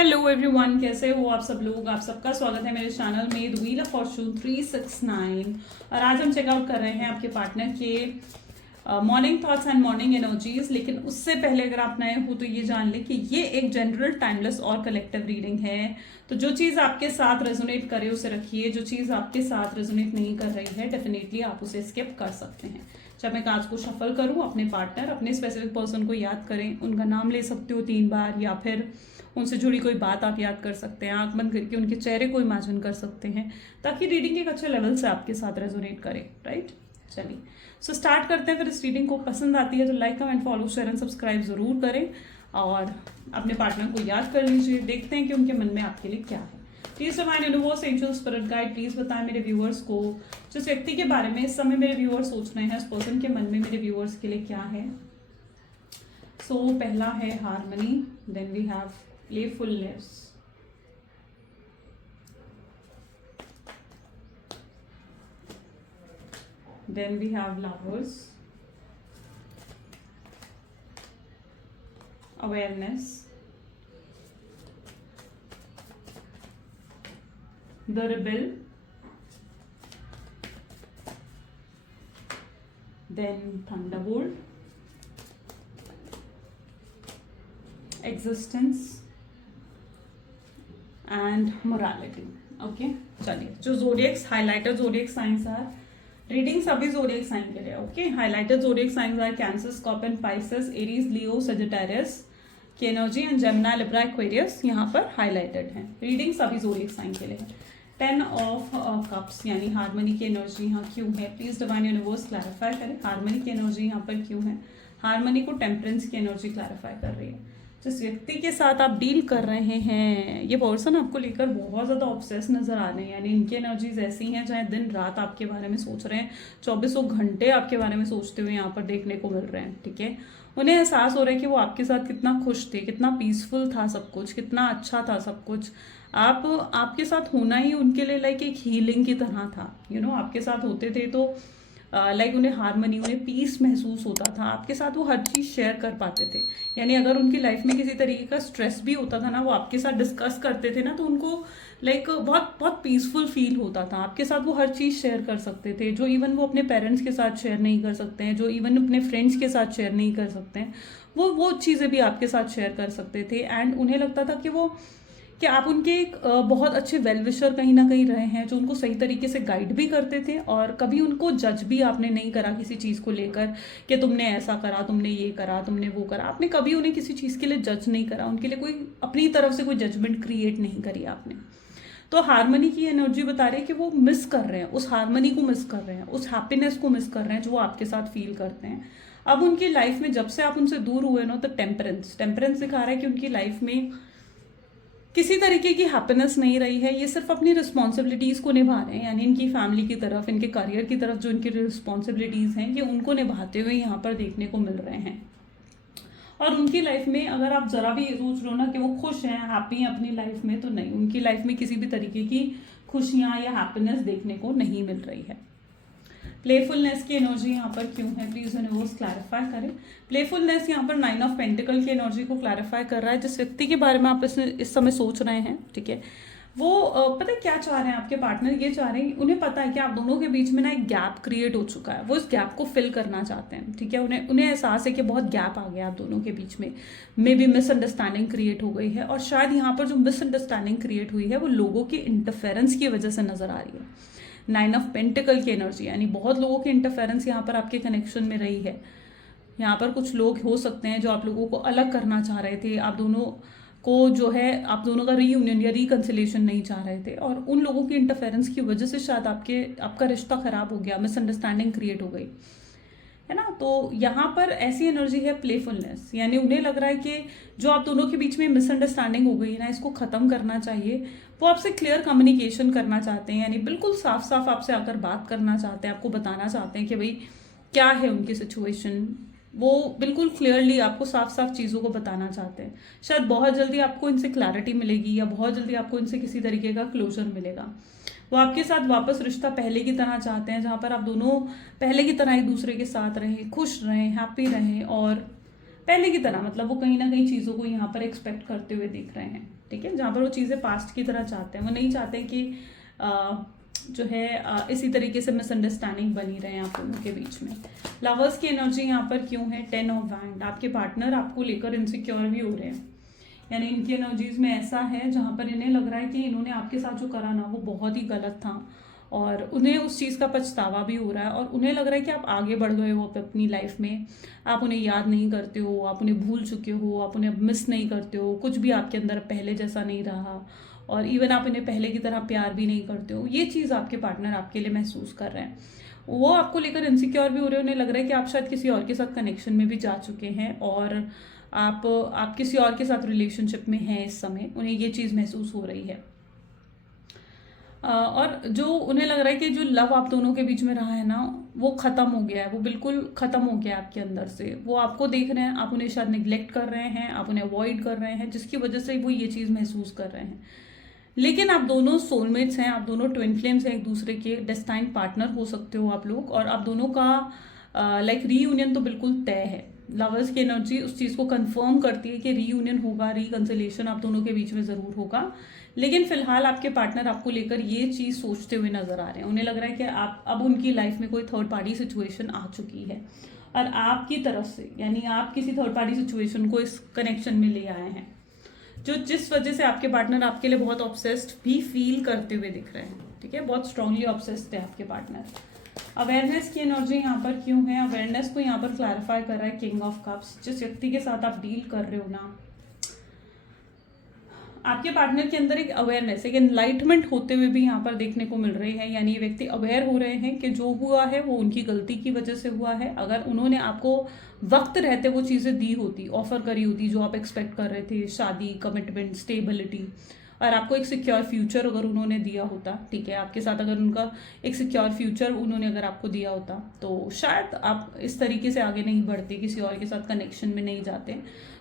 Hello everyone, कैसे हो आप सब लोग। आप सबका स्वागत है मेरे चैनल में द व्हील ऑफ फॉर्चून 369। और आज हम चेकआउट कर रहे हैं आपके पार्टनर के morning thoughts and morning energies. लेकिन उससे पहले अगर आप नए हो तो ये जान लें कि ये एक जनरल, टाइमलेस और कलेक्टिव रीडिंग है। तो जो चीज़ आपके साथ रेजोनेट करे उसे रखिए, जो चीज़ आपके साथ रेजोनेट नहीं कर रही है डेफिनेटली आप उसे स्किप कर सकते हैं। जब मैं कार्ड्स को शफल करूं, अपने पार्टनर, अपने स्पेसिफिक पर्सन को याद करें, उनका नाम ले सकते हो 3 बार, या फिर उनसे जुड़ी कोई बात आप याद कर सकते हैं, आंख बंद करके उनके चेहरे को इमेजिन कर सकते हैं, ताकि रीडिंग एक अच्छे लेवल से आपके साथ रेजोनेट करे। राइट, चलिए सो स्टार्ट करते हैं। फिर इस रीडिंग को पसंद आती है तो like, comment, follow, share and subscribe जरूर करें और अपने पार्टनर को याद कर लीजिए। देखते हैं कि उनके मन में आपके लिए क्या है। Please divine universe, angel, spirit guide, please बताएं मेरे व्यूअर्स को जिस व्यक्ति के बारे में इस समय मेरे व्यूअर्स सोच रहे हैं, उस पर्सन के मन में मेरे व्यूअर्स के लिए क्या है। सो पहला है harmony, then we have playfulness, then we have lovers, awareness, the rebel, then thunderbolt, existence and morality. Okay, चलिए जो zodiacs highlighted zodiac science are reading सभी जोडियक साइन के लिए। Okay, highlighted zodiac science are Cancer, Scorpion, Pisces, Aries, Leo, Sagittarius की energy and Gemini, Libra, Aquarius यहाँ पर highlighted है। Reading सभी जोडियक साइन के लिए है। 10 ऑफ कप्स यानी हार्मनी की एनर्जी यहाँ क्यों है, प्लीज डिवाइन यूनिवर्स क्लैरिफाई करें। हार्मनी की एनर्जी यहाँ पर क्यों है, हार्मनी को टेम्परेंस की एनर्जी क्लैरिफाई कर रही है। जिस व्यक्ति के साथ आप डील कर रहे हैं ये पर्सन आपको लेकर बहुत ज़्यादा ऑब्सेस नजर आ रहे हैं, यानी इनकी एनर्जीज ऐसी हैं चाहे दिन रात आपके बारे में सोच रहे हैं, 24 घंटे आपके बारे में सोचते हुए यहाँ पर देखने को मिल रहे हैं। ठीक है, उन्हें एहसास हो रहा है कि वो आपके साथ कितना खुश थे, कितना पीसफुल था सब कुछ, कितना अच्छा था सब कुछ। आपके साथ होना ही उनके लिए लाइक एक हीलिंग की तरह था। आपके साथ होते थे तो लाइक उन्हें हार्मनी, उन्हें पीस महसूस होता था। आपके साथ वो हर चीज़ शेयर कर पाते थे, यानी अगर उनकी लाइफ में किसी तरीके का स्ट्रेस भी होता था ना, वो आपके साथ डिस्कस करते थे ना, तो उनको लाइक बहुत बहुत पीसफुल फील होता था। आपके साथ वो हर चीज़ शेयर कर सकते थे, जो इवन वो अपने पेरेंट्स के साथ शेयर नहीं कर सकते हैं, जो इवन अपने फ्रेंड्स के साथ शेयर नहीं कर सकते हैं, वो चीज़ें भी आपके साथ शेयर कर सकते थे। एंड उन्हें लगता था कि आप उनके एक बहुत अच्छे वेल विशर कहीं ना कहीं रहे हैं, जो उनको सही तरीके से गाइड भी करते थे और कभी उनको जज भी आपने नहीं करा किसी चीज़ को लेकर कि तुमने ऐसा करा, तुमने ये करा, तुमने वो करा। आपने कभी उन्हें किसी चीज़ के लिए जज नहीं करा, उनके लिए कोई अपनी तरफ से कोई जजमेंट क्रिएट नहीं करी आपने। तो हार्मनी की एनर्जी बता रही है कि वो मिस कर रहे हैं, उस हार्मनी को मिस कर रहे हैं, उस हैप्पीनेस को मिस कर रहे हैं जो वो आपके साथ फील करते हैं। अब उनकी लाइफ में जब से आप उनसे दूर हुए ना, तो टेम्परेंस दिखा रहा है कि उनकी लाइफ में किसी तरीके की हैप्पीनेस नहीं रही है। ये सिर्फ अपनी रिस्पॉन्सिबिलिटीज़ को निभा रहे हैं, यानी इनकी फैमिली की तरफ, इनके करियर की तरफ जो इनकी रिस्पॉन्सिबिलिटीज़ हैं ये उनको निभाते हुए यहाँ पर देखने को मिल रहे हैं। और उनकी लाइफ में अगर आप ज़रा भी सोच लो ना कि वो खुश हैं, हैप्पी हैं अपनी लाइफ में, तो नहीं, उनकी लाइफ में किसी भी तरीके की खुशियाँ या हैप्पीनेस देखने को नहीं मिल रही है। प्लेफुलनेस की एनर्जी यहाँ पर क्यों है, प्लीज यूनिवर्स क्लैरिफाई करें। प्लेफुलनेस यहाँ पर 9 ऑफ पेंटिकल की एनर्जी को क्लैरिफाई कर रहा है। जिस व्यक्ति के बारे में आप इस समय सोच रहे हैं, ठीक है, वो पता है क्या चाह रहे हैं आपके पार्टनर, ये चाह रहे हैं, उन्हें पता है कि आप दोनों के बीच में ना एक गैप क्रिएट हो चुका है, वो इस गैप को फिल करना चाहते हैं। ठीक है, उन्हें एहसास है कि बहुत गैप आ गया आप दोनों के बीच में, मे बी मिसअंडरस्टैंडिंग क्रिएट हो गई है। और शायद यहाँ पर जो मिसअंडरस्टैंडिंग क्रिएट हुई है वो लोगों की इंटरफेरेंस की वजह से नजर आ रही है। 9 ऑफ पेंटिकल की एनर्जी, यानी बहुत लोगों की इंटरफेरेंस यहाँ पर आपके कनेक्शन में रही है। यहाँ पर कुछ लोग हो सकते हैं जो आप लोगों को अलग करना चाह रहे थे, आप दोनों को जो है आप दोनों का रीयूनियन या रिकंसिलेशन नहीं चाह रहे थे, और उन लोगों की इंटरफेरेंस की वजह से शायद आपका रिश्ता खराब हो गया, मिसअंडरस्टैंडिंग क्रिएट हो गई है ना। तो यहाँ पर ऐसी एनर्जी है प्लेफुलनेस, यानी उन्हें लग रहा है कि जो आप दोनों के बीच में मिसअंडरस्टैंडिंग हो गई है ना, इसको खत्म करना चाहिए। वो आपसे क्लियर कम्युनिकेशन करना चाहते हैं, यानी बिल्कुल साफ साफ आपसे आकर बात करना चाहते हैं, आपको बताना चाहते हैं कि भाई क्या है उनकी सिचुएशन। वो बिल्कुल क्लियरली आपको साफ साफ चीज़ों को बताना चाहते हैं। शायद बहुत जल्दी आपको इनसे क्लैरिटी मिलेगी, या बहुत जल्दी आपको इनसे किसी तरीके का क्लोजर मिलेगा। वो आपके साथ वापस रिश्ता पहले की तरह चाहते हैं, जहाँ पर आप दोनों पहले की तरह एक दूसरे के साथ रहें, खुश रहें, हैप्पी रहें और पहले की तरह, मतलब वो कहीं ना कहीं चीज़ों को यहाँ पर एक्सपेक्ट करते हुए दिख रहे हैं, ठीक है। जहाँ पर वो चीज़ें पास्ट की तरह चाहते हैं, वो नहीं चाहते कि जो है इसी तरीके से मिसअंडरस्टैंडिंग बनी रहे आप दोनों के बीच में। लवर्स की एनर्जी यहाँ पर क्यों है? 10 ऑफ वैंड। आपके पार्टनर आपको लेकर इनसिक्योर भी हो रहे हैं, यानी इनकी एनर्जीज में ऐसा है जहाँ पर इन्हें लग रहा है कि इन्होंने आपके साथ जो करा ना वो बहुत ही गलत था, और उन्हें उस चीज़ का पछतावा भी हो रहा है, और उन्हें लग रहा है कि आप आगे बढ़ गए हो अपनी लाइफ में, आप उन्हें याद नहीं करते हो, आप उन्हें भूल चुके हो, आप उन्हें मिस नहीं करते हो, कुछ भी आपके अंदर पहले जैसा नहीं रहा, और इवन आप इन्हें पहले की तरह प्यार भी नहीं करते हो। ये चीज़ आपके पार्टनर आपके लिए महसूस कर रहे हैं। वो आपको लेकर इनसिक्योर भी हो रहे हैं, उन्हें लग रहा है कि आप शायद किसी और के साथ कनेक्शन में भी जा चुके हैं, और आप किसी और के साथ रिलेशनशिप में हैं इस समय, उन्हें ये चीज़ महसूस हो रही है। और जो उन्हें लग रहा है कि जो लव आप दोनों के बीच में रहा है ना, वो ख़त्म हो गया है, वो बिल्कुल ख़त्म हो गया है आपके अंदर से। वो आपको देख रहे हैं, आप उन्हें शायद निगलेक्ट कर रहे हैं, आप उन्हें अवॉइड कर रहे हैं, जिसकी वजह से वो ये चीज़ महसूस कर रहे हैं। लेकिन आप दोनों सोलमेट्स हैं, आप दोनों ट्विन फ्लेम्स हैं, एक दूसरे के डेस्टाइन पार्टनर हो सकते हो आप लोग, और आप दोनों का लाइक रीयूनियन तो बिल्कुल तय है। लवर्स की एनर्जी उस चीज़ को कंफर्म करती है कि रीयूनियन होगा, रिकंसिलिएशन आप दोनों के बीच में ज़रूर होगा। लेकिन फिलहाल आपके पार्टनर आपको लेकर ये चीज़ सोचते हुए नजर आ रहे हैं। उन्हें लग रहा है कि आप अब उनकी लाइफ में कोई थर्ड पार्टी सिचुएशन आ चुकी है, और आपकी तरफ से, यानी आप किसी थर्ड पार्टी सिचुएशन को इस कनेक्शन में ले आए हैं, जो जिस वजह से आपके पार्टनर आपके लिए बहुत ऑब्सेस्ड भी फील करते हुए दिख रहे हैं, ठीक है। बहुत स्ट्रांगली ऑब्सेस्ड है आपके पार्टनर। अवेयरनेस की एनर्जी यहाँ पर क्यों है? अवेयरनेस को यहाँ पर क्लैरिफाई कर रहा है किंग ऑफ कप्स। जिस व्यक्ति के साथ आप डील कर रहे हो ना, आपके पार्टनर के अंदर एक अवेयरनेस, एक एनलाइटमेंट होते हुए भी यहाँ पर देखने को मिल रही है। यानी ये व्यक्ति अवेयर हो रहे हैं कि जो हुआ है वो उनकी गलती की वजह से हुआ है। अगर उन्होंने आपको वक्त रहते वो चीज़ें दी होती, ऑफर करी होती जो आप एक्सपेक्ट कर रहे थे, शादी, कमिटमेंट, स्टेबिलिटी, और आपको एक सिक्योर फ्यूचर अगर उन्होंने दिया होता, ठीक है, आपके साथ अगर उनका एक सिक्योर फ्यूचर उन्होंने अगर आपको दिया होता, तो शायद आप इस तरीके से आगे नहीं बढ़ते, किसी और के साथ कनेक्शन में नहीं जाते।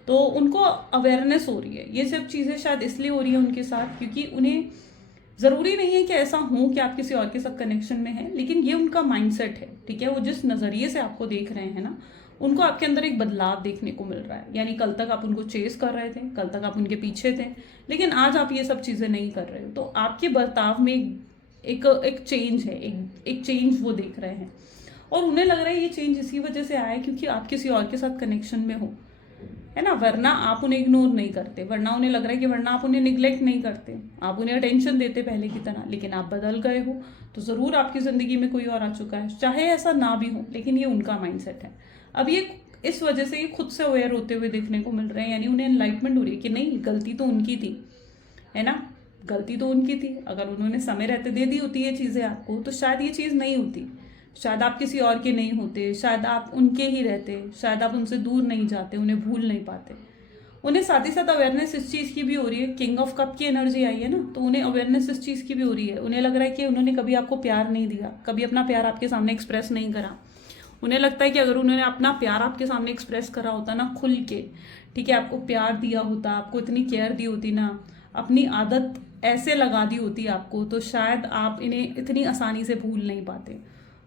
तो उनको अवेयरनेस हो रही है। ये सब चीज़ें शायद इसलिए हो रही है उनके साथ क्योंकि उन्हें ज़रूरी नहीं है कि ऐसा हो कि आप किसी और के साथ कनेक्शन में हैं, लेकिन ये उनका माइंडसेट है, ठीक है। वो जिस नज़रिए से आपको देख रहे हैं ना, उनको आपके अंदर एक बदलाव देखने को मिल रहा है। यानी कल तक आप उनको चेस कर रहे थे, कल तक आप उनके पीछे थे, लेकिन आज आप ये सब चीज़ें नहीं कर रहे हो। तो आपके बर्ताव में एक चेंज है, एक चेंज वो देख रहे हैं, और उन्हें लग रहा है ये चेंज इसी वजह से आया है क्योंकि आप किसी और के साथ कनेक्शन में हो, है ना। वरना आप उन्हें इग्नोर नहीं करते, वरना उन्हें लग रहा है कि वरना आप उन्हें निगलेक्ट नहीं करते, आप उन्हें अटेंशन देते पहले की तरह। लेकिन आप बदल गए हो, तो ज़रूर आपकी ज़िंदगी में कोई और आ चुका है, चाहे ऐसा ना भी हो, लेकिन ये उनका माइंडसेट है। अब ये इस वजह से ये खुद से अवेयर होते हुए देखने को मिल रहे हैं। यानी उन्हें एनलाइटमेंट हो रही है कि नहीं, गलती तो उनकी थी, है ना, गलती तो उनकी थी। अगर उन्होंने समय रहते दे दी होती ये चीज़ें आपको, तो शायद ये चीज़ नहीं होती, शायद आप किसी और के नहीं होते, शायद आप उनके ही रहते, शायद आप उनसे दूर नहीं जाते, उन्हें भूल नहीं पाते। उन्हें साथ ही साथ अवेयरनेस इस चीज़ की भी हो रही है, किंग ऑफ कप की एनर्जी आई है ना, तो उन्हें अवेयरनेस इस चीज़ की भी हो रही है। उन्हें लग रहा है कि उन्होंने कभी आपको प्यार नहीं दिया, कभी अपना प्यार आपके सामने एक्सप्रेस नहीं करा। उन्हें लगता है कि अगर उन्होंने अपना प्यार आपके सामने एक्सप्रेस करा होता ना खुल के, ठीक है, आपको प्यार दिया होता, आपको इतनी केयर दी होती ना, अपनी आदत ऐसे लगा दी होती आपको, तो शायद आप इन्हें इतनी आसानी से भूल नहीं पाते।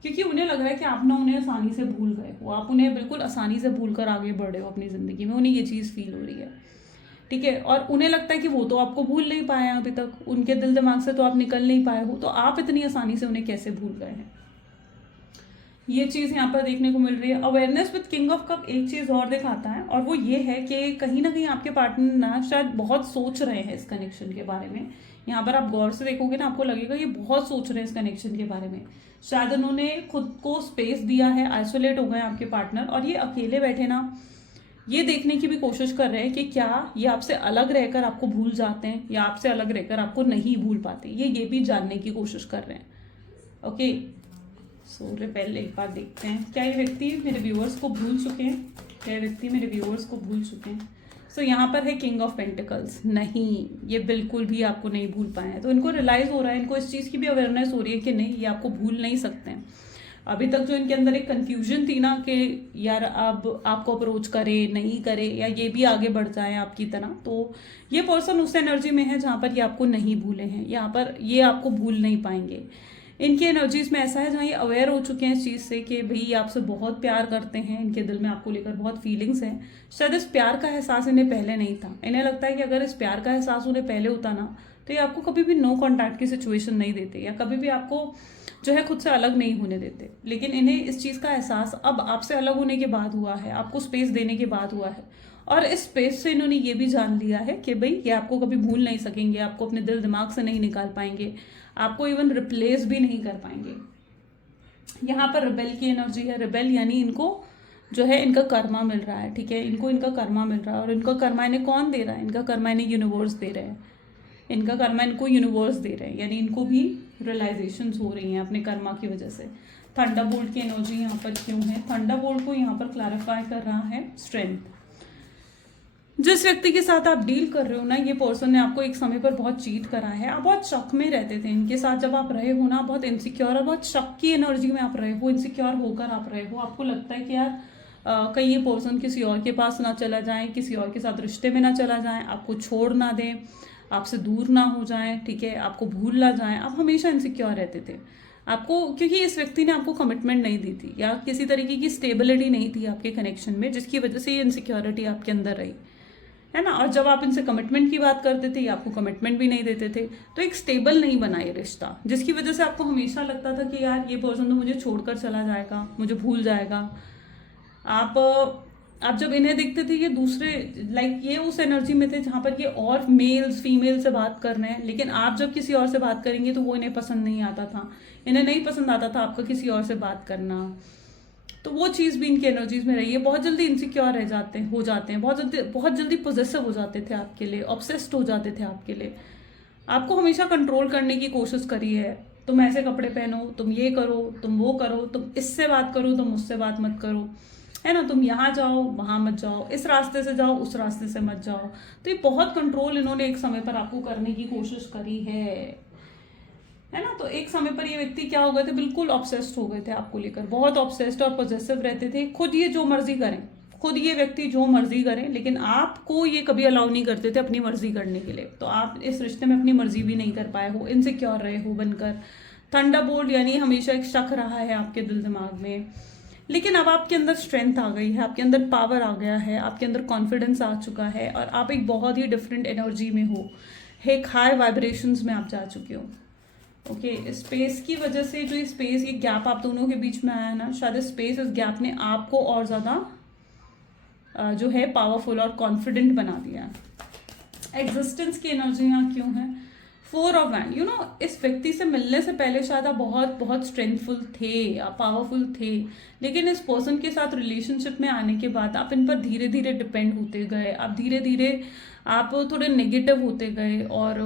क्योंकि उन्हें लग रहा है कि आप ना उन्हें आसानी से भूल गए हो, आप उन्हें बिल्कुल आसानी से भूल कर आगे बढ़ रहे हो अपनी ज़िंदगी में। उन्हें ये चीज़ फील हो रही है, ठीक है। और उन्हें लगता है कि वो तो आपको भूल नहीं पाए हैं अभी तक, उनके दिल दिमाग से तो आप निकल नहीं पाए हो, तो आप इतनी आसानी से उन्हें कैसे भूल गए हैं। ये चीज़ यहाँ पर देखने को मिल रही है। Awareness with king of cup एक चीज़ और दिखाता है, और वो ये है कि कहीं ना कहीं आपके पार्टनर ना शायद बहुत सोच रहे हैं इस कनेक्शन के बारे में। यहाँ पर आप गौर से देखोगे ना, आपको लगेगा ये बहुत सोच रहे हैं इस कनेक्शन के बारे में। शायद उन्होंने खुद को स्पेस दिया है, आइसोलेट हो गए आपके पार्टनर, और ये अकेले बैठे ना ये देखने की भी कोशिश कर रहे हैं कि क्या ये आपसे अलग रहकर आपको भूल जाते हैं या आपसे अलग रहकर आपको नहीं भूल पाते। ये भी जानने की कोशिश कर रहे हैं। ओके, सो पहले एक बार देखते हैं, क्या ये व्यक्ति मेरे व्यूअर्स को भूल चुके हैं? क्या ये व्यक्ति मेरे व्यूअर्स को भूल चुके हैं? सो यहाँ पर है किंग ऑफ पेंटिकल्स। नहीं, ये बिल्कुल भी आपको नहीं भूल पाए हैं। तो इनको रियलाइज़ हो रहा है, इनको इस चीज़ की भी अवेयरनेस हो रही है कि नहीं, ये आपको भूल नहीं सकते हैं। अभी तक जो इनके अंदर एक कन्फ्यूजन थी ना कि यार अब आपको अप्रोच करे नहीं करे, या ये भी आगे बढ़ जाए आपकी तरह, तो ये पर्सन उस एनर्जी में है जहाँ पर ये आपको नहीं भूले हैं, यहाँ पर ये आपको भूल नहीं पाएंगे। इनकी एनर्जीज में ऐसा है जहाँ ये अवेयर हो चुके हैं इस चीज़ से कि भाई ये आपसे बहुत प्यार करते हैं, इनके दिल में आपको लेकर बहुत फीलिंग्स हैं। शायद इस प्यार का एहसास इन्हें पहले नहीं था। इन्हें लगता है कि अगर इस प्यार का एहसास उन्हें पहले होता ना तो ये आपको कभी भी नो कॉन्टैक्ट की सिचुएशन नहीं देते या कभी भी आपको जो है खुद से अलग नहीं होने देते। लेकिन इन्हें इस चीज़ का एहसास अब आपसे अलग होने के बाद हुआ है, आपको स्पेस देने के बाद हुआ है। और इस स्पेस से इन्होंने ये भी जान लिया है कि भाई ये आपको कभी भूल नहीं सकेंगे, आपको अपने दिल दिमाग से नहीं निकाल पाएंगे, आपको इवन रिप्लेस भी नहीं कर पाएंगे। यहाँ पर रिबेल की एनर्जी है। रिबेल यानी इनको जो है इनका कर्मा मिल रहा है, ठीक है, इनको इनका कर्मा मिल रहा है। और इनका कर्मा इन्हें कौन दे रहा है? इनका कर्मा इन्हें यूनिवर्स दे रहे हैं। इनका कर्मा इनको यूनिवर्स दे रहे हैं, यानी इनको भी रियलाइजेशंस हो रही हैं अपने कर्मा की वजह से। थंडरबोल्ट की एनर्जी यहाँ पर क्यों है? थंडरबोल्ट को यहाँ पर क्लैरिफाई कर रहा है स्ट्रेंथ। जिस व्यक्ति के साथ आप डील कर रहे हो ना, ये पर्सन ने आपको एक समय पर बहुत चीट करा है। आप बहुत शक में रहते थे इनके साथ जब आप रहे हो ना, बहुत इनसिक्योर और बहुत शक की एनर्जी में आप रहे हो, इनसिक्योर होकर आप रहे हो। आपको लगता है कि यार कहीं ये पर्सन किसी और के पास ना चला जाए, किसी और के साथ रिश्ते में ना चला जाए, आपको छोड़ ना दें, आपसे दूर ना हो जाए, ठीक है, आपको भूल ना जाए। आप हमेशा इनसिक्योर रहते थे आपको, क्योंकि इस व्यक्ति ने आपको कमिटमेंट नहीं दी थी या किसी तरीके की स्टेबिलिटी नहीं थी आपके कनेक्शन में, जिसकी वजह से ये इनसिक्योरिटी आपके अंदर रही है ना। और जब आप इनसे कमिटमेंट की बात करते थे, ये आपको कमिटमेंट भी नहीं देते थे, तो एक स्टेबल नहीं बना ये रिश्ता, जिसकी वजह से आपको हमेशा लगता था कि यार ये पर्सन तो मुझे छोड़कर चला जाएगा, मुझे भूल जाएगा। आप जब इन्हें देखते थे ये दूसरे लाइक ये उस एनर्जी में थे जहाँ पर ये और मेल्स फीमेल से बात कर रहे हैं, लेकिन आप जब किसी और से बात करेंगे तो वो इन्हें पसंद नहीं आता था। इन्हें नहीं पसंद आता था आपका किसी और से बात करना। तो वो चीज़ भी इनकी एनर्जीज में रही है। बहुत जल्दी इनसिक्योर हो जाते हैं, बहुत जल्दी पॉजेसिव हो जाते थे आपके लिए, ऑब्सेस्ड हो जाते थे आपके लिए। आपको हमेशा कंट्रोल करने की कोशिश करी है। तुम ऐसे कपड़े पहनो, तुम ये करो, तुम वो करो, तुम इससे बात करो, तुम उससे बात मत करो, है ना, तुम यहाँ जाओ वहाँ मत जाओ, इस रास्ते से जाओ उस रास्ते से मत जाओ। तो ये बहुत कंट्रोल इन्होंने एक समय पर आपको करने की कोशिश करी है ना। तो एक समय पर ये व्यक्ति क्या हो गए थे, बिल्कुल ऑब्सेस्ड हो गए थे आपको लेकर, बहुत ऑब्सेस्ड और पॉजेसिव रहते थे। खुद ये जो मर्जी करें, खुद ये व्यक्ति जो मर्जी करें, लेकिन आपको ये कभी अलाउ नहीं करते थे अपनी मर्जी करने के लिए। तो आप इस रिश्ते में अपनी मर्जी भी नहीं कर पाए हो, इनसिक्योर रहे हो बनकर। थंडरबोल्ट यानी हमेशा एक शक रहा है आपके दिल दिमाग में, लेकिन अब आपके अंदर स्ट्रेंथ आ गई है, आपके अंदर पावर आ गया है, आपके अंदर कॉन्फिडेंस आ चुका है और आप एक बहुत ही डिफरेंट एनर्जी में हो, एक हाई वाइब्रेशंस में आप जा चुके हो। ओके, स्पेस की वजह से जो स्पेस, ये गैप आप दोनों के बीच में आया है ना, शायद स्पेस, इस गैप ने आपको और ज़्यादा जो है पावरफुल और कॉन्फिडेंट बना दिया। एग्जिस्टेंस की एनर्जी यहाँ क्यों है? 4 ऑफ वैंड, यू नो, इस व्यक्ति से मिलने से पहले शायद आप बहुत बहुत स्ट्रेंथफुल थे, आप पावरफुल थे, लेकिन इस पर्सन के साथ रिलेशनशिप में आने के बाद आप इन पर धीरे धीरे डिपेंड होते गए, आप धीरे धीरे आप थोड़े नेगेटिव होते गए और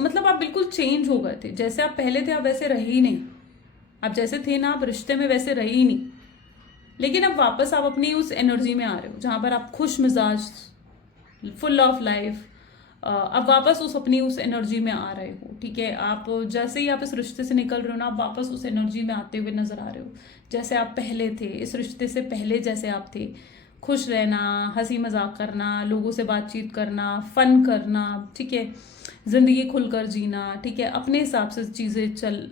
मतलब आप बिल्कुल चेंज हो गए थे। जैसे आप पहले थे आप वैसे रहे ही नहीं, आप जैसे थे ना आप रिश्ते में वैसे रहे ही नहीं। लेकिन अब वापस आप अपनी उस एनर्जी में आ रहे हो जहाँ पर आप खुश मिजाज, फुल ऑफ लाइफ, अब वापस उस एनर्जी में आ रहे हो, ठीक है। आप जैसे ही आप इस रिश्ते से निकल रहे हो ना, आप वापस उस एनर्जी में आते हुए नजर आ रहे हो जैसे आप पहले थे, इस रिश्ते से पहले जैसे आप थे। खुश रहना, हंसी मजाक करना, लोगों से बातचीत करना, फन करना, ठीक है, जिंदगी खुलकर जीना, ठीक है, अपने हिसाब से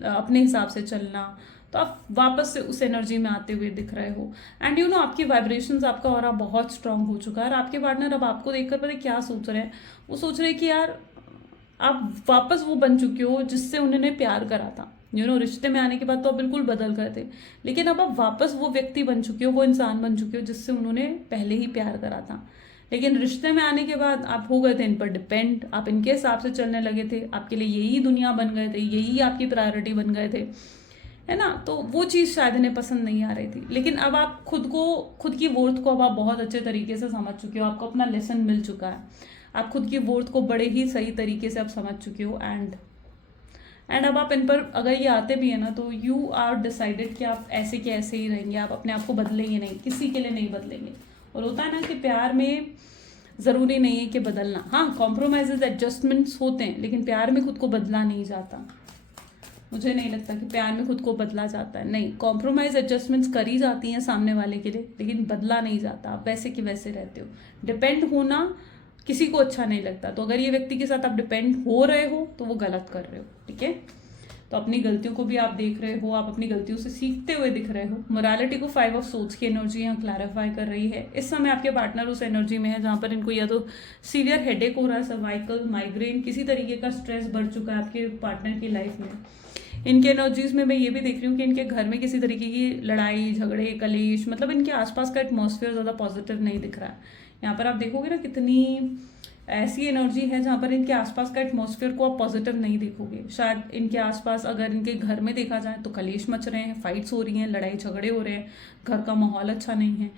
अपने हिसाब से चलना। तो आप वापस से उस एनर्जी में आते हुए दिख रहे हो। एंड यू नो, आपकी वाइब्रेशंस, आपका ऑरा बहुत स्ट्रांग हो चुका है। और आपके पार्टनर अब आपको देखकर पता है क्या सोच रहे हैं? वो सोच रहे हैं कि यार आप वापस वो बन चुके हो जिससे उन्होंने प्यार करा था। यू नो, रिश्ते में आने के बाद तो आप बिल्कुल बदल गए थे, लेकिन अब आप वापस वो व्यक्ति बन चुके हो, वो इंसान बन चुके हो जिससे उन्होंने पहले ही प्यार करा था। लेकिन रिश्ते में आने के बाद आप हो गए थे इन पर डिपेंड, आप इनके हिसाब से चलने लगे थे, आपके लिए यही दुनिया बन गए थे, यही आपकी प्रायोरिटी बन गए थे, है ना। तो वो चीज़ शायद इन्हें पसंद नहीं आ रही थी। लेकिन अब आप खुद की वर्थ को अब आप बहुत अच्छे तरीके से समझ चुके हो, आपको अपना लेसन मिल चुका है, आप खुद की वर्थ को बड़े ही सही तरीके से आप समझ चुके हो। एंड अब आप इन पर अगर ये आते भी है ना, तो यू आर डिसाइडेड कि आप ऐसे के ऐसे ही रहेंगे, आप अपने आप को बदलेंगे नहीं, किसी के लिए नहीं बदलेंगे। और होता है ना कि प्यार में ज़रूरी नहीं है कि बदलना, हाँ कॉम्प्रोमाइजेज एडजस्टमेंट्स होते हैं, लेकिन प्यार में खुद को बदला नहीं जाता। मुझे नहीं लगता कि प्यार में खुद को बदला जाता है। नहीं, कॉम्प्रोमाइज एडजस्टमेंट्स करी जाती हैं सामने वाले के लिए, लेकिन बदला नहीं जाता। आप वैसे कि वैसे रहते हो। डिपेंड होना किसी को अच्छा नहीं लगता। तो अगर ये व्यक्ति के साथ आप डिपेंड हो रहे हो तो वो गलत कर रहे हो, ठीक है। तो अपनी गलतियों को भी आप देख रहे हो, आप अपनी गलतियों से सीखते हुए दिख रहे हो। मोरालिटी को 5 ऑफ सोर्ड्स की एनर्जी यहाँ क्लैरिफाई कर रही है। इस समय आपके पार्टनर उस एनर्जी में है जहाँ पर इनको या तो सीवियर हेडेक हो रहा है, सर्वाइकल, माइग्रेन, किसी तरीके का स्ट्रेस बढ़ चुका है आपके पार्टनर की लाइफ में। इनके एनर्जीज में मैं ये भी देख रही हूँ कि इनके घर में किसी तरीके की लड़ाई झगड़े कलेश, मतलब इनके आसपास का एटमॉस्फेयर ज़्यादा पॉजिटिव नहीं दिख रहा है। यहाँ पर आप देखोगे ना कितनी ऐसी एनर्जी है जहाँ पर इनके आसपास का एटमॉस्फेयर को आप पॉजिटिव नहीं देखोगे। शायद इनके आसपास अगर इनके घर में देखा जाए तो कलेश मच रहे हैं, फाइट्स हो रही हैं, लड़ाई झगड़े हो रहे हैं, घर का माहौल अच्छा नहीं है।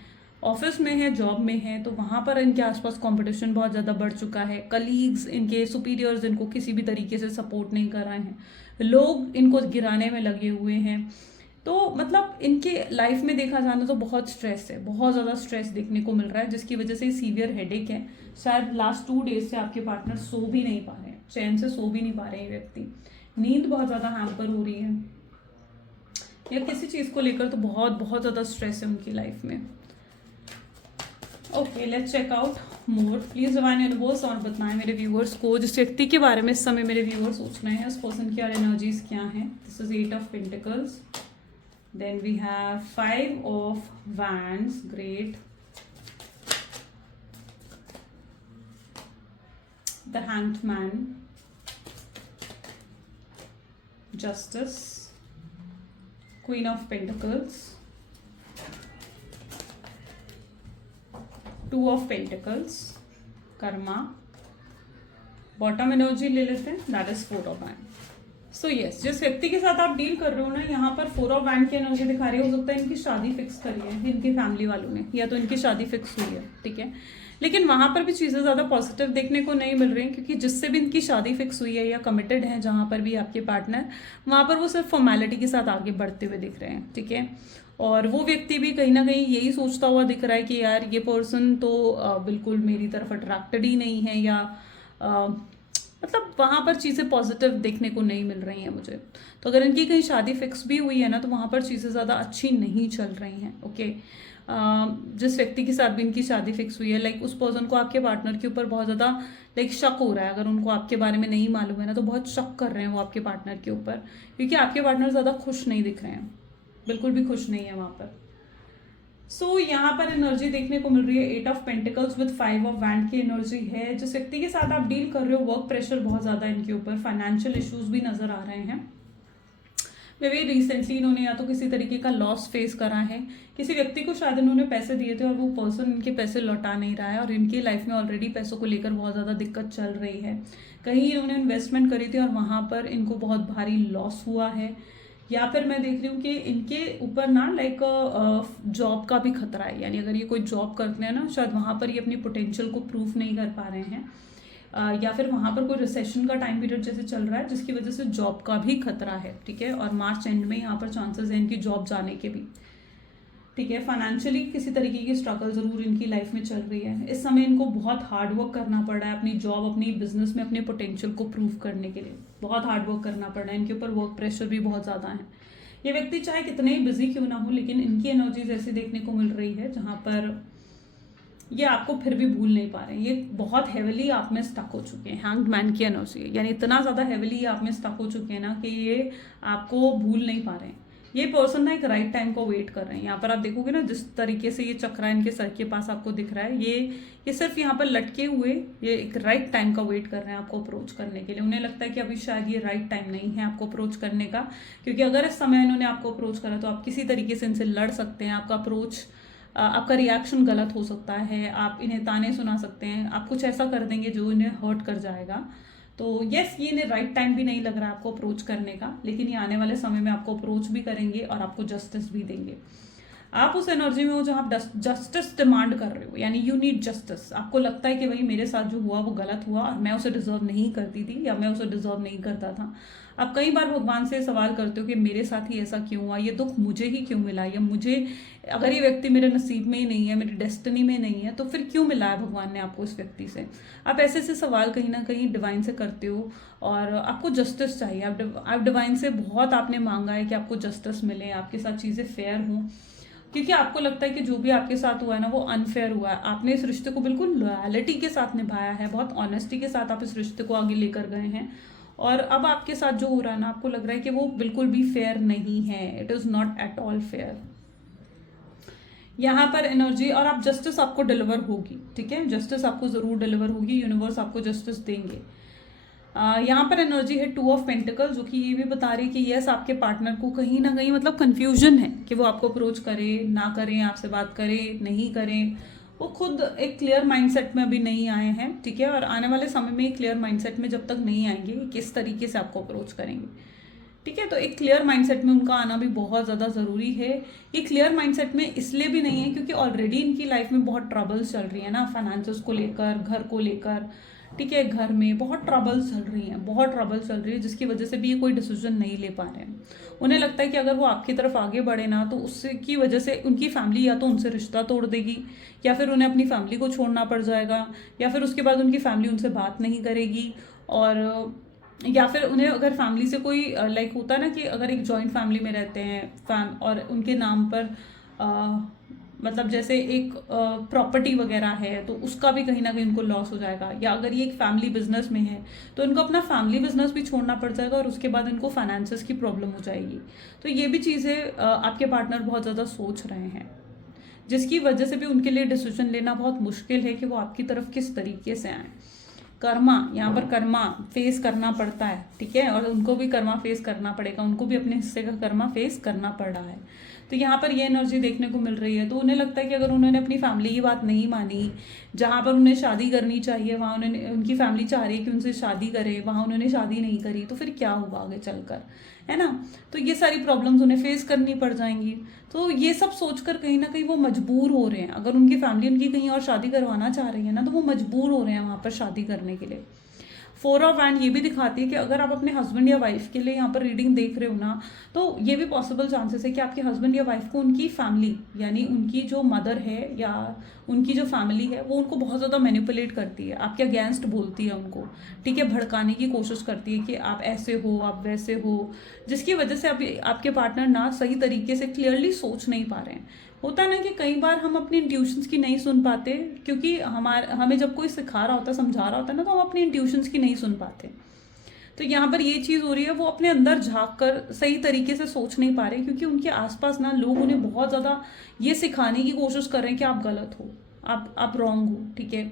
ऑफिस में है, जॉब में है, तो वहाँ पर इनके आसपास कंपटीशन बहुत ज़्यादा बढ़ चुका है। कलीग्स, इनके सुपीरियर्स इनको किसी भी तरीके से सपोर्ट नहीं कर रहे हैं, लोग इनको गिराने में लगे हुए हैं। तो मतलब इनके लाइफ में देखा जाना तो बहुत स्ट्रेस है, बहुत ज़्यादा स्ट्रेस देखने को मिल रहा है, जिसकी वजह से सीवियर हेडेक है। शायद लास्ट 2 डेज से आपके पार्टनर सो भी नहीं पा रहे हैं, चैन से सो भी नहीं पा रहे हैं व्यक्ति। नींद बहुत ज़्यादा हैम्पर हो रही है या किसी चीज़ को लेकर तो बहुत बहुत ज़्यादा स्ट्रेस है उनकी लाइफ में। Okay, let's check out more. Please divine universe और बताएं मेरे व्यूअर्स को जिस व्यक्ति के बारे में इस समय मेरे व्यूअर्स सोच रहे हैं, उस पर्सन की और एनर्जीज क्या हैं। This is 8 of pentacles, then we have 5 of wands, great, the hanged man, justice, queen of pentacles, 2 of pentacles, karma. Bottom energy ले लेते हैं, that is 4 of wand. So yes, जिस व्यक्ति के साथ आप डील कर रहे हो ना, यहाँ पर 4 ऑफ वैंड की एनर्जी दिखा रही है। हो सकता है इनकी शादी फिक्स करी है इनकी फैमिली वालों ने, या तो इनकी शादी फिक्स हुई है, ठीक है। लेकिन वहाँ पर भी चीज़ें ज़्यादा पॉजिटिव देखने को नहीं मिल रही हैं, क्योंकि जिससे भी इनकी शादी फिक्स हुई है या कमिटेड है जहाँ पर भी आपके पार्टनर, वहाँ पर वो सिर्फ फॉर्मेलिटी के साथ आगे बढ़ते हुए दिख रहे हैं, ठीक है। और वो व्यक्ति भी कहीं ना कहीं यही सोचता हुआ दिख रहा है कि यार ये पर्सन तो बिल्कुल मेरी तरफ अट्रैक्टेड ही नहीं है, या मतलब वहाँ पर चीज़ें पॉजिटिव देखने को नहीं मिल रही हैं मुझे। तो अगर इनकी कहीं शादी फिक्स भी हुई है ना, तो वहाँ पर चीज़ें ज़्यादा अच्छी नहीं चल रही हैं, ओके। जिस व्यक्ति के साथ भी इनकी शादी फिक्स हुई है, लाइक उस पर्सन को आपके पार्टनर के ऊपर बहुत ज़्यादा लाइक शक हो रहा है। अगर उनको आपके बारे में नहीं मालूम है ना, तो बहुत शक कर रहे हैं वो आपके पार्टनर के ऊपर, क्योंकि आपके पार्टनर ज़्यादा खुश नहीं दिख रहे हैं, बिल्कुल भी खुश नहीं है वहाँ पर। सो यहाँ पर एनर्जी देखने को मिल रही है 8 of pentacles with 5 of wand की एनर्जी है। जिस व्यक्ति के साथ आप डील कर रहे हो, वर्क प्रेशर बहुत ज़्यादा इनके ऊपर, फाइनेंशियल इश्यूज भी नज़र आ रहे हैं। मे बी रिसेंटली इन्होंने या तो किसी तरीके का लॉस फेस करा है, किसी व्यक्ति को शायद इन्होंने पैसे दिए थे और वो पर्सन इनके पैसे लौटा नहीं रहा है, और इनकी लाइफ में ऑलरेडी पैसों को लेकर बहुत ज़्यादा दिक्कत चल रही है। कहीं इन्होंने इन्वेस्टमेंट करी थी और वहाँ पर इनको बहुत भारी लॉस हुआ है, या फिर मैं देख रही हूँ कि इनके ऊपर ना लाइक जॉब का भी खतरा है। यानी अगर ये कोई जॉब करते हैं ना, शायद वहाँ पर ये अपनी पोटेंशियल को प्रूफ नहीं कर पा रहे हैं, या फिर वहाँ पर कोई रिसेशन का टाइम पीरियड जैसे चल रहा है, जिसकी वजह से जॉब का भी खतरा है, ठीक है। और मार्च एंड में यहाँ पर चांसेस हैं इनकी जॉब जाने के भी, ठीक है। फाइनेंशियली किसी तरीके की स्ट्रगल जरूर इनकी लाइफ में चल रही है। इस समय इनको बहुत हार्ड वर्क करना पड़ रहा है अपनी जॉब, अपनी बिजनेस में अपने पोटेंशियल को प्रूव करने के लिए बहुत हार्ड वर्क करना पड़ रहा है। इनके ऊपर वर्क प्रेशर भी बहुत ज़्यादा है। ये व्यक्ति चाहे कितने ही बिजी क्यों ना हो, लेकिन इनकी एनर्जीज ऐसी देखने को मिल रही है जहाँ पर ये आपको फिर भी भूल नहीं पा रहे हैं। ये बहुत हेविली आप में स्टक हो चुके हैं, हैंग्ड मैन की एनर्जी है, यानी इतना ज़्यादा हेविली आप में स्टक हो चुके हैं ना कि ये आपको भूल नहीं पा रहे हैं। ये पर्सन ना एक राइट टाइम को वेट कर रहे हैं। यहाँ पर आप देखोगे ना, जिस तरीके से ये चक्रा इनके सर के पास आपको दिख रहा है, ये सिर्फ यहाँ पर लटके हुए ये एक राइट टाइम का वेट कर रहे हैं आपको अप्रोच करने के लिए। उन्हें लगता है कि अभी शायद ये राइट टाइम नहीं है आपको अप्रोच करने का, क्योंकि अगर इस समय इन्होंने आपको अप्रोच करा तो आप किसी तरीके से इनसे लड़ सकते हैं। आपका अप्रोच, आपका रिएक्शन गलत हो सकता है, आप इन्हें ताने सुना सकते हैं, आप कुछ ऐसा कर देंगे जो इन्हें हर्ट कर जाएगा। तो यस, ये इन्हें राइट टाइम भी नहीं लग रहा है आपको अप्रोच करने का, लेकिन ये आने वाले समय में आपको अप्रोच भी करेंगे और आपको जस्टिस भी देंगे। आप उस एनर्जी में हो जहाँ आप जस्टिस डिमांड कर रहे हो, यानी यू नीड जस्टिस। आपको लगता है कि भाई मेरे साथ जो हुआ वो गलत हुआ और मैं उसे डिजर्व नहीं करती थी या मैं उसे डिजर्व नहीं करता था। आप कई बार भगवान से सवाल करते हो कि मेरे साथ ही ऐसा क्यों हुआ, ये दुख मुझे ही क्यों मिला, या मुझे, अगर ये व्यक्ति मेरे नसीब में ही नहीं है, मेरी डेस्टिनी में नहीं है, तो फिर क्यों मिला है भगवान ने आपको इस व्यक्ति से। आप ऐसे ऐसे सवाल कहीं ना कहीं डिवाइन से करते हो और आपको जस्टिस चाहिए। आप डिवाइन से बहुत आपने मांगा है कि आपको जस्टिस मिले, आपके साथ चीज़ें फेयर हों, क्योंकि आपको लगता है कि जो भी आपके साथ हुआ है ना वो अनफेयर हुआ है। आपने इस रिश्ते को बिल्कुल लॉयलिटी के साथ निभाया है, बहुत ऑनेस्टी के साथ आप इस रिश्ते को आगे लेकर गए हैं और अब आपके साथ जो हो रहा है ना, आपको लग रहा है कि वो बिल्कुल भी फेयर नहीं है, it is not at all fair. यहाँ पर एनर्जी, और आप जस्टिस आपको डिलीवर होगी, ठीक है, जस्टिस आपको ज़रूर डिलीवर होगी, यूनिवर्स आपको जस्टिस देंगे। यहाँ पर एनर्जी है 2 ऑफ पेंटिकल, जो कि ये भी बता रही है कि यस, आपके पार्टनर को कहीं ना कहीं मतलब कन्फ्यूजन है कि वो आपको अप्रोच करे ना करें, आपसे बात करें नहीं करें, वो खुद एक क्लियर माइंडसेट में अभी नहीं आए हैं, ठीक है, और आने वाले समय में एक क्लियर माइंडसेट में जब तक नहीं आएंगे किस तरीके से आपको अप्रोच करेंगे, ठीक है। तो एक क्लियर माइंडसेट में उनका आना भी बहुत ज़्यादा ज़रूरी है। ये क्लियर माइंडसेट में इसलिए भी नहीं है क्योंकि ऑलरेडी इनकी लाइफ में बहुत ट्रबल्स चल रही है ना, फाइनेंसेस को लेकर, घर को लेकर, ठीक है, घर में बहुत ट्रबल्स चल रही हैं, बहुत ट्रबल्स चल रही है, जिसकी वजह से भी ये कोई डिसीजन नहीं ले पा रहे हैं। उन्हें लगता है कि अगर वो आपकी तरफ आगे बढ़े ना, तो उससे की वजह से उनकी फैमिली या तो उनसे रिश्ता तोड़ देगी, या फिर उन्हें अपनी फैमिली को छोड़ना पड़ जाएगा, या फिर उसके बाद उनकी फैमिली उनसे बात नहीं करेगी, और या फिर उन्हें अगर फैमिली से कोई लाइक होता है ना कि अगर एक जॉइंट फैमिली में रहते हैं और उनके नाम पर मतलब जैसे एक प्रॉपर्टी वगैरह है, तो उसका भी कहीं ना कहीं उनको लॉस हो जाएगा, या अगर ये एक फैमिली बिजनेस में है तो इनको अपना फैमिली बिजनेस भी छोड़ना पड़ जाएगा, और उसके बाद इनको फाइनेंसेस की प्रॉब्लम हो जाएगी। तो ये भी चीज़ें आपके पार्टनर बहुत ज़्यादा सोच रहे हैं, जिसकी वजह से भी उनके लिए डिसीजन लेना बहुत मुश्किल है कि वो आपकी तरफ किस तरीके से आए। कर्मा, यहाँ पर कर्मा फेस करना पड़ता है, ठीक है, और उनको भी कर्मा फेस करना पड़ेगा, उनको भी अपने हिस्से का कर्मा फेस करना पड़ रहा है। तो यहाँ पर ये एनर्जी देखने को मिल रही है। तो उन्हें लगता है कि अगर उन्होंने अपनी फैमिली की बात नहीं मानी, जहाँ पर उन्हें शादी करनी चाहिए वहाँ उनकी फैमिली चाह रही है कि उनसे शादी करे, वहाँ उन्होंने शादी नहीं करी, तो फिर क्या होगा आगे चलकर, है ना। तो ये सारी प्रॉब्लम्स उन्हें फेस करनी पड़ जाएंगी। तो ये सब सोचकर कहीं ना कहीं वो मजबूर हो रहे हैं, अगर उनकी फैमिली उनकी कहीं और शादी करवाना चाह रही है ना, तो वो मजबूर हो रहे हैं वहाँ पर शादी करने के लिए। 4 ऑफ वैंड ये भी दिखाती है कि अगर आप अपने हस्बैंड या वाइफ के लिए यहाँ पर रीडिंग देख रहे हो ना, तो ये भी पॉसिबल चांसेस है कि आपके हस्बैंड या वाइफ को उनकी फैमिली, यानी उनकी जो मदर है या उनकी जो फैमिली है, वो उनको बहुत ज़्यादा मैनिपुलेट करती है, आपके अगेंस्ट बोलती है उनको, ठीक है, भड़काने की कोशिश करती है कि आप ऐसे हो, आप वैसे हो, जिसकी वजह से आपके पार्टनर ना सही तरीके से क्लियरली सोच नहीं पा रहे हैं। होता है ना कि कई बार हम अपनी इंट्यूशंस की नहीं सुन पाते, क्योंकि हमें जब कोई सिखा रहा होता है, समझा रहा होता है ना, तो हम अपनी इंट्यूशंस की नहीं सुन पाते। तो यहाँ पर ये चीज़ हो रही है, वो अपने अंदर झांक कर सही तरीके से सोच नहीं पा रहे, क्योंकि उनके आसपास ना लोग उन्हें बहुत ज़्यादा ये सिखाने की कोशिश कर रहे हैं कि आप गलत हो, आप रॉन्ग हो, ठीक है।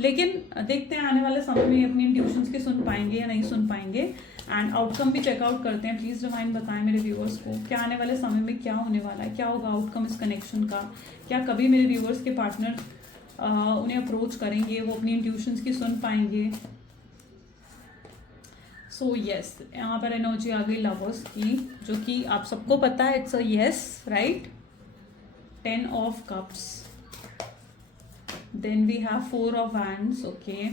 लेकिन देखते हैं आने वाले समय में अपनी इंट्यूशंस की सुन पाएंगे या नहीं सुन पाएंगे। एंड आउटकम भी चेकआउट करते हैं। प्लीज़ डिवाइन बताएं मेरे व्यूअर्स को क्या आने वाले समय में क्या होने वाला है, क्या होगा आउटकम इस कनेक्शन का। क्या कभी मेरे व्यूअर्स के पार्टनर उन्हें अप्रोच करेंगे, वो अपनी इंट्यूशंस की सुन पाएंगे। सो यस, यहाँ पर एनर्जी आ गई लवर्स की, जो कि आप सबको पता है it's a yes, right. 10 of cups, then we have 4 of wands, okay,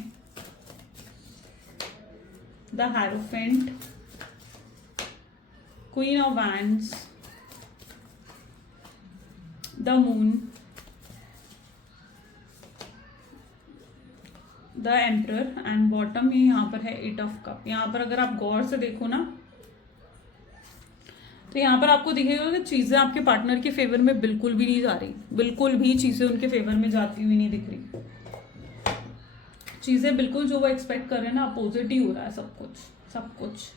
the Hierophant, Queen of Wands, the Moon, the Emperor, and bottom में यहाँ पर है 8 of Cup। यहाँ पर अगर आप गौर से देखो ना, तो यहाँ पर आपको दिखेगा कि चीज़ें आपके पार्टनर के फेवर में बिल्कुल भी नहीं जा रही, बिल्कुल भी चीज़ें उनके फेवर में जाती हुई नहीं दिख रही। चीज़ें बिल्कुल जो वो एक्सपेक्ट कर रहे हैं ना, अपोजिट ही हो रहा है सब कुछ।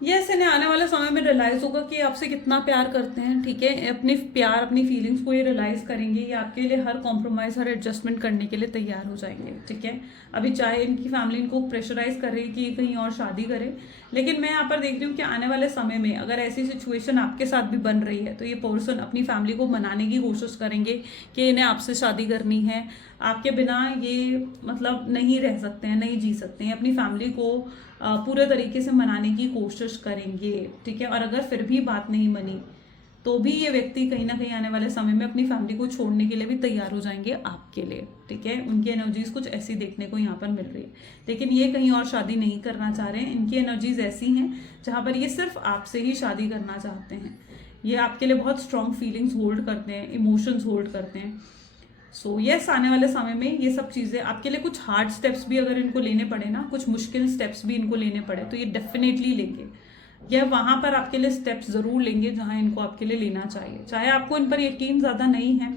यस, इन्हें आने वाले समय में रियलाइज़ होगा कि आपसे कितना प्यार करते हैं, ठीक है। अपनी प्यार, अपनी फीलिंग्स को ये रियलाइज़ करेंगे, ये आपके लिए हर कॉम्प्रोमाइज़, हर एडजस्टमेंट करने के लिए तैयार हो जाएंगे, ठीक है। अभी चाहे इनकी फैमिली इनको प्रेशराइज कर रही है कि ये कहीं और शादी करे, लेकिन मैं यहाँ पर देख रही हूँ कि आने वाले समय में अगर ऐसी सिचुएशन आपके साथ भी बन रही है, तो ये पर्सन अपनी फैमिली को मनाने की कोशिश करेंगे कि इन्हें आपसे शादी करनी है, आपके बिना ये मतलब नहीं रह सकते हैं, नहीं जी सकते हैं। अपनी फैमिली को पूरे तरीके से मनाने की कोशिश करेंगे, ठीक है। और अगर फिर भी बात नहीं बनी, तो भी ये व्यक्ति कहीं ना कहीं आने वाले समय में अपनी फैमिली को छोड़ने के लिए भी तैयार हो जाएंगे आपके लिए, ठीक है। उनकी एनर्जीज कुछ ऐसी देखने को यहाँ पर मिल रही है, लेकिन ये कहीं और शादी नहीं करना चाह रहे हैं। इनकी एनर्जीज ऐसी हैं जहाँ पर ये सिर्फ आपसे ही शादी करना चाहते हैं। ये आपके लिए बहुत स्ट्रॉन्ग फीलिंग्स होल्ड करते हैं, इमोशंस होल्ड करते हैं। सो यस, आने वाले समय में ये सब चीज़ें आपके लिए, कुछ हार्ड स्टेप्स भी अगर इनको लेने पड़े ना, कुछ मुश्किल स्टेप्स भी इनको लेने पड़े, तो ये डेफिनेटली लेंगे। यह वहाँ पर आपके लिए स्टेप्स ज़रूर लेंगे जहाँ इनको आपके लिए लेना चाहिए। चाहे आपको इन पर यकीन ज़्यादा नहीं है,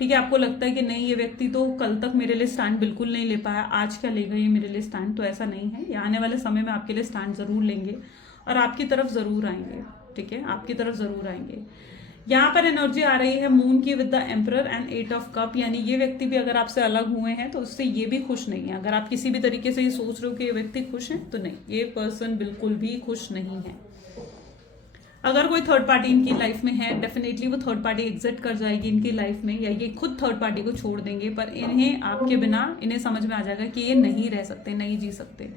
ठीक है, आपको लगता है कि नहीं ये व्यक्ति तो कल तक मेरे लिए स्टैंड बिल्कुल नहीं ले पाया, आज क्या लेगा ये मेरे लिए स्टैंड, तो ऐसा नहीं है। ये आने वाले समय में आपके लिए स्टैंड जरूर लेंगे और आपकी तरफ जरूर आएंगे। ठीक है, आपकी तरफ जरूर आएंगे। यहाँ पर एनर्जी आ रही है मून की with the emperor and 8 of cup, यानी ये व्यक्ति भी अगर आपसे अलग हुए हैं तो उससे ये भी खुश नहीं है। अगर आप किसी भी तरीके से ये सोच रहे हो कि ये व्यक्ति खुश है, तो नहीं, ये पर्सन बिल्कुल भी खुश नहीं है। अगर कोई थर्ड पार्टी इनकी लाइफ में है, डेफिनेटली वो थर्ड पार्टी एग्जिट कर जाएगी इनकी लाइफ में, या ये खुद थर्ड पार्टी को छोड़ देंगे। पर इन्हें आपके बिना इन्हें समझ में आ जाएगा कि ये नहीं रह सकते, नहीं जी सकते।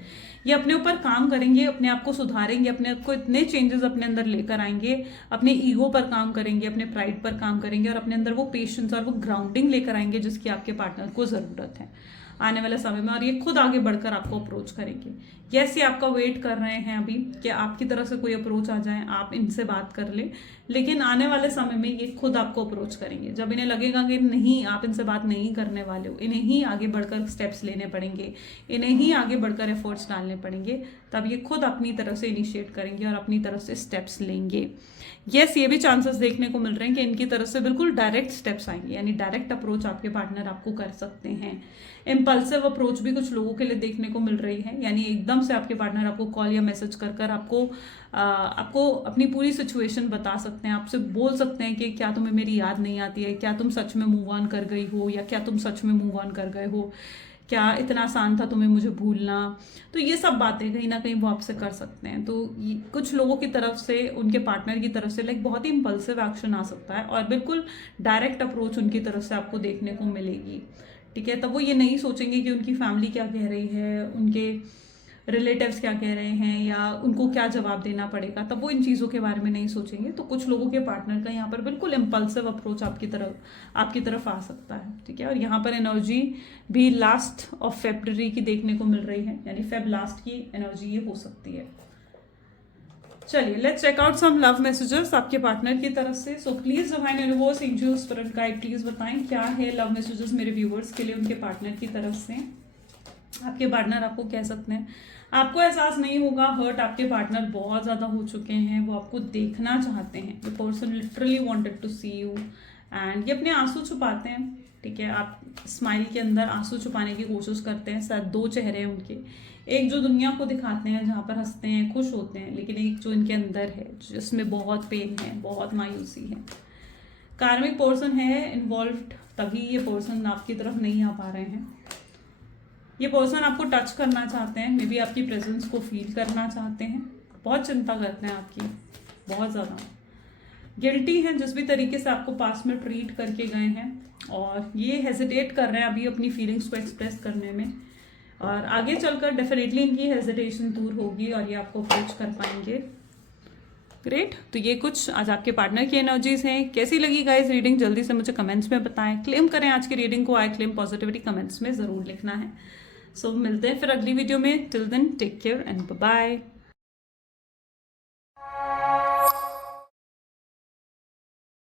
ये अपने ऊपर काम करेंगे, अपने आप को सुधारेंगे, अपने आप को इतने चेंजेस अपने अंदर लेकर आएंगे, अपने ईगो पर काम करेंगे, अपने प्राइड पर काम करेंगे और अपने अंदर वो पेशेंस और वो ग्राउंडिंग लेकर आएंगे जिसकी आपके पार्टनर को जरूरत है आने वाले समय में। और ये खुद आगे बढ़कर आपको अप्रोच करेंगे। यस, ये आपका वेट कर रहे हैं अभी कि आपकी तरफ से कोई अप्रोच आ जाए, आप इनसे बात कर ले, लेकिन आने वाले समय में ये खुद आपको अप्रोच करेंगे। जब इन्हें लगेगा कि नहीं, आप इनसे बात नहीं करने वाले हो, इन्हें ही आगे बढ़कर स्टेप्स लेने पड़ेंगे, इन्हें ही आगे बढ़कर एफर्ट्स डालने पड़ेंगे, तब ये खुद अपनी तरफ से इनिशिएट करेंगे और अपनी तरफ से स्टेप्स लेंगे। यस, ये भी चांसेस देखने को मिल रहे हैं कि इनकी तरफ से बिल्कुल डायरेक्ट स्टेप्स आएंगे, यानी डायरेक्ट अप्रोच आपके पार्टनर आपको कर सकते हैं। इम्पल्सिव अप्रोच भी कुछ लोगों के लिए देखने को मिल रही है, यानी एकदम से आपके पार्टनर आपको कॉल या मैसेज कर कर आपको अपनी पूरी सिचुएशन बता सकते हैं, आपसे बोल सकते हैं कि क्या तुम्हें मेरी याद नहीं आती है, क्या तुम सच में मूव ऑन कर गई हो, या क्या तुम सच में मूव ऑन कर गए हो, क्या इतना आसान था तुम्हें मुझे भूलना। तो ये सब बातें कहीं ना कहीं वो आपसे कर सकते हैं। तो कुछ लोगों की तरफ से, उनके पार्टनर की तरफ से लाइक बहुत ही इम्पल्सिव एक्शन आ सकता है और बिल्कुल डायरेक्ट अप्रोच उनकी तरफ से आपको देखने को मिलेगी। ठीक है, तब वो ये नहीं सोचेंगे कि उनकी फैमिली क्या कह रही है, उनके रिलेटिव्स क्या कह रहे हैं, या उनको क्या जवाब देना पड़ेगा, तब वो इन चीज़ों के बारे में नहीं सोचेंगे। तो कुछ लोगों के पार्टनर का यहाँ पर बिल्कुल इम्पल्सिव अप्रोच आपकी तरफ आ सकता है। ठीक है, और यहाँ पर एनर्जी भी लास्ट ऑफ फेब्रुअरी की देखने को मिल रही है, यानी फेब लास्ट की एनर्जी ये हो सकती है। चलिए, let's check out some love messages आपके पार्टनर की तरफ से। So please divine universe, angels, spirit guide, please बताएं क्या है लव मैसेजेस मेरे व्यूवर्स के लिए उनके पार्टनर की तरफ से। आपके पार्टनर आपको कह सकते हैं, आपको एहसास नहीं होगा, हर्ट आपके पार्टनर बहुत ज़्यादा हो चुके हैं, वो आपको देखना चाहते हैं। The person literally wanted to see you and ये अपने आंसू छुपाते हैं। ठीक है, आप स्माइल के अंदर आंसू छुपाने की कोशिश करते हैं। शायद दो चेहरे हैं उनके, एक जो दुनिया को दिखाते हैं जहाँ पर हंसते हैं, खुश होते हैं, लेकिन एक जो इनके अंदर है जिसमें बहुत पेन है, बहुत मायूसी है। कार्मिक पर्सन है इन्वॉल्व्ड, तभी ये पर्सन आपकी तरफ नहीं आ पा रहे हैं। ये पर्सन आपको टच करना चाहते हैं, मे बी आपकी प्रेजेंस को फील करना चाहते हैं, बहुत चिंता करते हैं आपकी, बहुत ज़्यादा गिल्टी हैं जिस भी तरीके से आपको पास में ट्रीट करके गए हैं, और ये हेजिटेट कर रहे हैं अभी अपनी फीलिंग्स को एक्सप्रेस करने में। और आगे चलकर डेफिनेटली इनकी हेजिटेशन दूर होगी और ये आपको अप्रोच कर पाएंगे। ग्रेट, तो ये कुछ आज आपके पार्टनर की एनर्जीज हैं। कैसी लगी गाइस रीडिंग, जल्दी से मुझे कमेंट्स में बताएं। क्लेम करें आज की रीडिंग को, आई क्लेम पॉजिटिविटी, कमेंट्स में ज़रूर लिखना है। सो मिलते हैं फिर अगली वीडियो में। Till then take care and bye bye.